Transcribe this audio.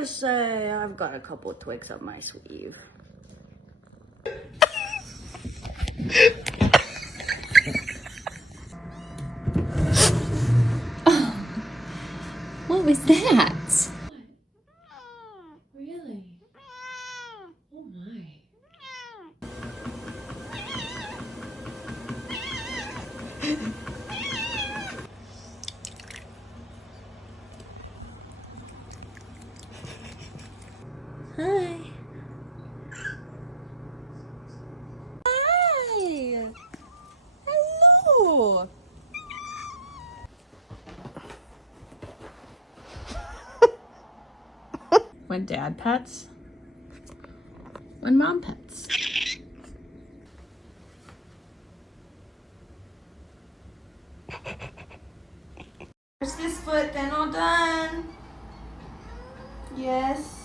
just say I've got a couple twigs up my sleeve. What was that? Really? Oh my. Hi. Hi. Hello. When dad pets? When mom pets? Is this foot then all done? Yes.